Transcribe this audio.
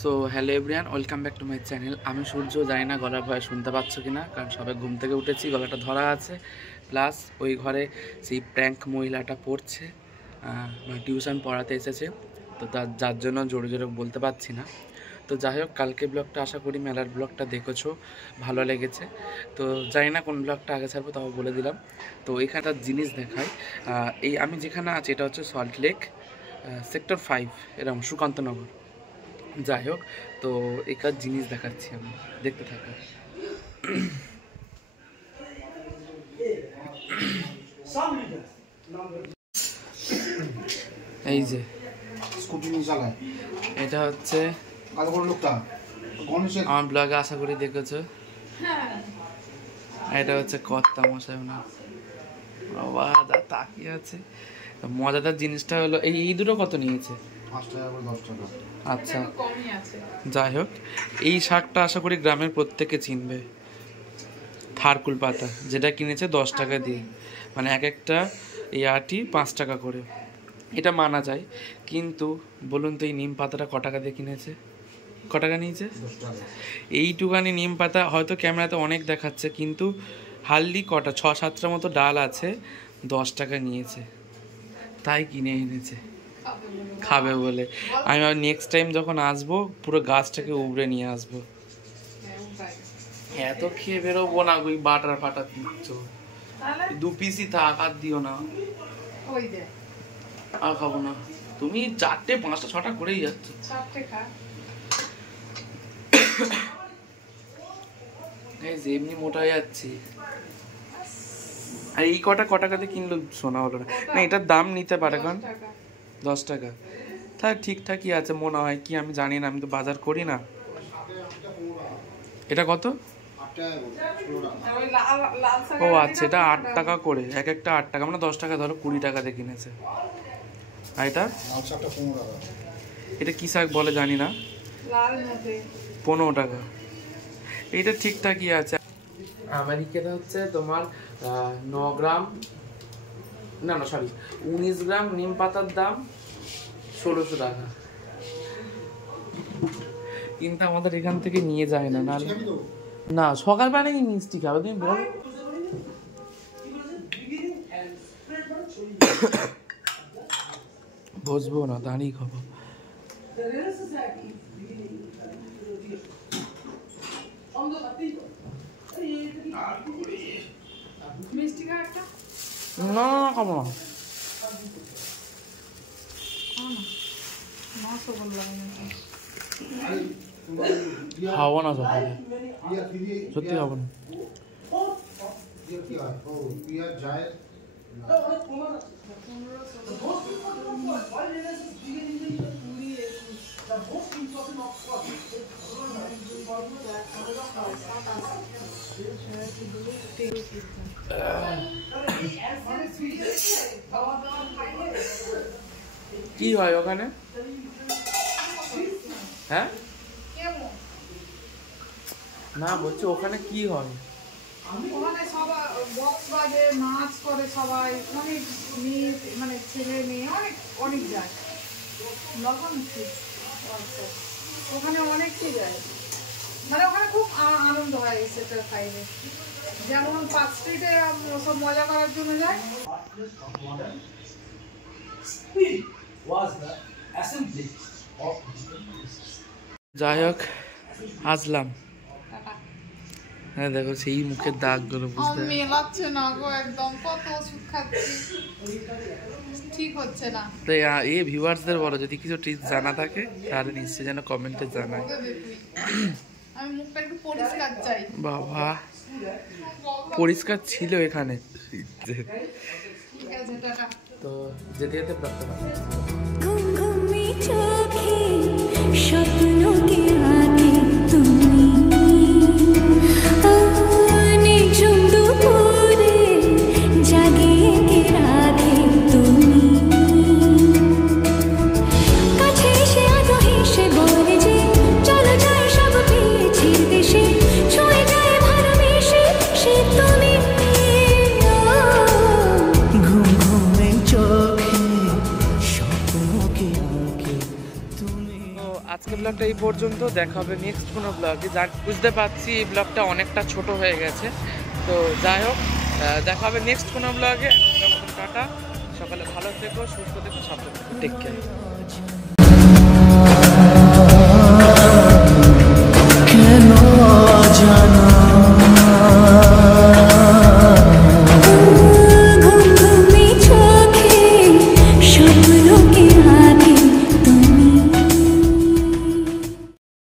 So hello everyone, welcome back to my channel. আমি সূর্য, জানি না গলার ভয়ে শুনতে পাচ্ছ কি না, কারণ সবাই ঘুম থেকে উঠেছি, গলাটা ধরা আছে। প্লাস ওই ঘরে সেই প্র্যাঙ্ক মহিলাটা পড়ছে, টিউশন পড়াতে এসেছে, তো যার জন্য জোরে জোরে বলতে পারছি না। তো যাই হোক, কালকে ব্লগটা আশা করি মেলার ব্লগটা দেখেছো, ভালো লেগেছে। তো জানি না কোন ব্লগটা আগে ছাড়বো, তাও বলে দিলাম। তো এখানটার জিনিস দেখাই। এই আমি যেখানে আছি এটা হচ্ছে সল্ট লেক সেক্টর 5, এরকম সুকান্তনগর। যাই হোক, তো একার জিনিস দেখাচ্ছি, আমি দেখতে থাকো। এই যে স্কুটি নিয়ে চালায়, এটা হচ্ছে কালো করে লোকটা আমার ব্লগে আশা করি দেখেছো। এটা হচ্ছে কর্তা মশাই, না বাবা দা তাকিয়ে আছে। মজাদার জিনিসটা হলো এই দুটো কত নিয়েছে? 5 টাকা করে 10 টাকা। আচ্ছা, যাই হোক, এই শাকটা আশা করি গ্রামের প্রত্যেকে চিনবে, থারকুল পাতা, যেটা কিনেছে 10 টাকা দিয়ে, মানে এক একটা এই আটি 5 টাকা করে। এটা মানা যায়, কিন্তু বলুন তো এই নিম পাতাটা ক টাকা দিয়ে কিনেছে, ক টাকা নিয়েছে? 10 টাকা। এইটুকানি নিম পাতা হয়তো ক্যামেরাতে অনেক দেখাচ্ছে, কিন্তু হার্ডলি কটা 6-7টার মতো ডাল আছে, 10 টাকা নিয়েছে, তাই কিনে এনেছে খাবে বলে। আমি নেক্সট টাইম যখন আসবো পুরো গাছটাকে উবড়ে নিয়ে আসবো। এত খেয়ে বেরোবো না, ওই বাটার ফাটার দিচ্ছ, 2 পিসই থাক, আর দিও না, আর খাবো না। তুমি 4টে 5টা 6টা করেই যাচ্ছ। এমনি মোটা হয়ে যাচ্ছি। আর এই কটা ক টাকাতে কিনলো শোনা হলো না। না, এটার দাম নিতে পারে, কারণ 10 টাকা, তাহলে ঠিকঠাকই আছে মনে হয়। কি আমি জানি না, আমি তো বাজার করি না। এটা কত? ও আচ্ছা, এটা 8 টাকা করে, এক একটা 8 টাকা, মানে 10 টাকা ধরো, 20 টাকা দিয়ে কিনেছে। আর এটা এটা কি শাক বলে জানি না, 15 টাকা। এইটা ঠিকঠাকই আছে। আমেরিকাতে হচ্ছে তোমার 9 গ্রাম, না 19 গ্রাম নিম পাতার দাম 1600 টাকা, কিন্তু আমাদের এখান থেকে নিয়ে যায় না। না, সকালবেলা কি মিষ্টি খাবে তুমি বল? বসবো না, দাঁড়িয়ে খাবো। না খাবো না, খাবো না সকালে, সত্যি খাবো না। কি হয় ওখানে? হ্যাঁ, না বলছি ওখানে কি হয়? ওখানে সবাই বক্স বাজে, নাচ করে সবাই, অনেক মেয়ে, মানে ছেলে মেয়ে অনেক অনেক যায়। লবণ ওখানে অনেকেই যায়, মানে ওখানে খুব আনন্দ হয় সেটা খাইলে। যেমন পার্ক স্ট্রিটে সব মজা করার জন্য যায়। যাই হোক, আসলাম। হ্যাঁ দেখো সেই মুখের দাগ গুলো, বুঝতে মেলাচ্ছে না গো, একদম কত ওষুধ খাচ্ছি, ঠিক হচ্ছে না। তো এই ভিউয়ার্সদের বলো, যদি কিছু টিপস জানা থাকে তাহলে নিশ্চয়ই যেন কমেন্টে জানায়। আমি মুখটা একটু পরিষ্কার চাই। বাবা পরিষ্কার ছিল এখানে, তো যেতে যেতে ব্লগটা এই পর্যন্ত, দেখা হবে নেক্সট কোনো ব্লগে। বুঝতে পারছি এই ব্লগটা অনেকটা ছোট হয়ে গেছে, তো যাই হোক দেখা হবে নেক্সট কোনো ব্লগে। টাটা, সকালে ভালো থেকো, সুস্থ থেকো, সাবধানে থেকো, টেক কেয়ার।